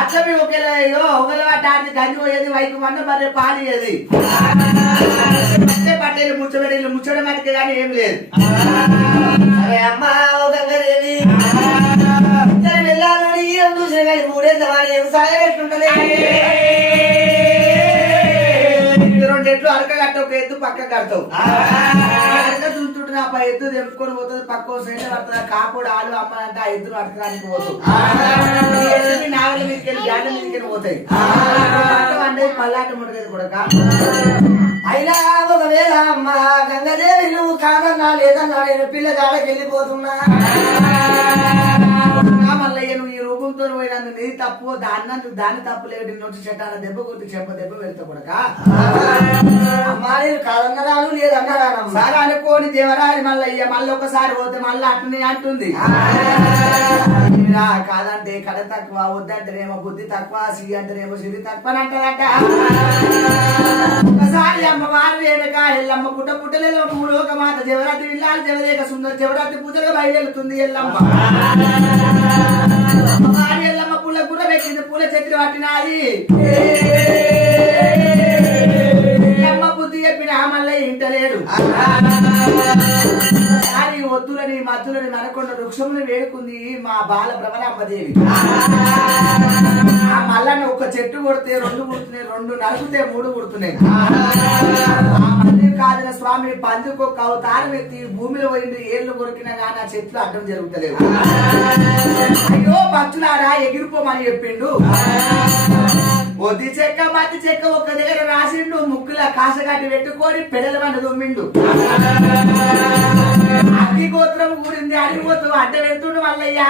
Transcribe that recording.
అట్లవి ఒకేలా గంజి పోయేది వైపు వన్న మరి పాలియేది పట్టేది ముచ్చబెడి ముచ్చడ మటుకు కానీ ఏం లేదు. అరే అమ్మ గంగాదేవి వెళ్ళాలని చూసిన కానీ మూడేళ్ళ వ్యవసాయం ఎట్లుంటది? రెండు ఎట్లు అరక కట్ట ఒక ఎత్తు పక్క కడతావు చూస్తుంటే నా ఎత్తు తెంపుకొని పోతుంది పక్క సైడ్ పడుతుంది కాపుడు ఆలు అమ్మనంటే ఆ ఎత్తును అడకడానికి పోతావు నాగల మీదకి వెళ్ళి జాడ మీదకి పోతాయి అంటే పల్లాట ముడగదు కూడా. అయినా ఒకవేళ అమ్మ గంగాదేవి నువ్వు కాదన్నా లేదన్నా నేను పిల్ల జాడకి వెళ్ళిపోతున్నా మల్లయ్య నువ్వు ఈ రూపంతో పోయినందు నీ తప్పు దాన్ని తప్పు లేదు నోటి చెట్టాన దెబ్బ కొట్టి దెబ్బ వెళ్తా కూడా అమ్మా నేను కాదన్నరాను లేదన్నారానమ్మా సరే అనుకోని దేవరాలి మల్లయ్య మళ్ళీ ఒకసారి పోతే మళ్ళీ అట్నే అంటుంది కాదంటే కడ తక్కువ వద్దంటేనేమో బుద్ధి తక్కువ సి అంటేనేమో సిరి తక్కువ అంటారట. ఒకసారి అమ్మవారు వేడక ఎల్లమ్మ పుట్ట పుట్టలేదు మూడు ఒక మాత జవరాత్రి ఇల్లాలు జవదేక సుందర జవరాత్రి పూజగా బయలుదేరుతుంది ఎల్లమ్మ. అమ్మవారి ఎల్లమ్మ పూల కూడా పెట్టింది పూల చెట్లు పట్టినాది ఎల్లమ్మ బుద్ధి చెప్పిన మళ్ళీ ఇంటలేడు. ఒత్తులని మద్దులని నరకొండ వృక్షములను వేడుకుంది మా బాల భ్రమరాంబదేవి. మళ్ళీ ఒక చెట్టు కొడితే రెండు కుడుతున్నాయి, రెండు నరుకుతే మూడు కుడుతున్నాయి. కాదిన స్వామి పందుకొక్క అవతారం ఎత్తి భూమిలో పోయింది ఏళ్ళు కొరికినా కానీ ఆ చెట్లు అడ్డం జరుగుతలేవు. అయ్యో భక్తులారా ఎగిరిపోమని చెప్పిండు. ఒద్ది చెక్క మట్టి చెక్క ఒక్క దగ్గర రాసిండు ముక్కుల కాసగాటి పెట్టుకొని పెడల మంట దొమ్మిండు. అగ్గి గోత్రం కూడింది అడిగిపోతూ అడ్డ పెడుతుండు మల్లయ్యా.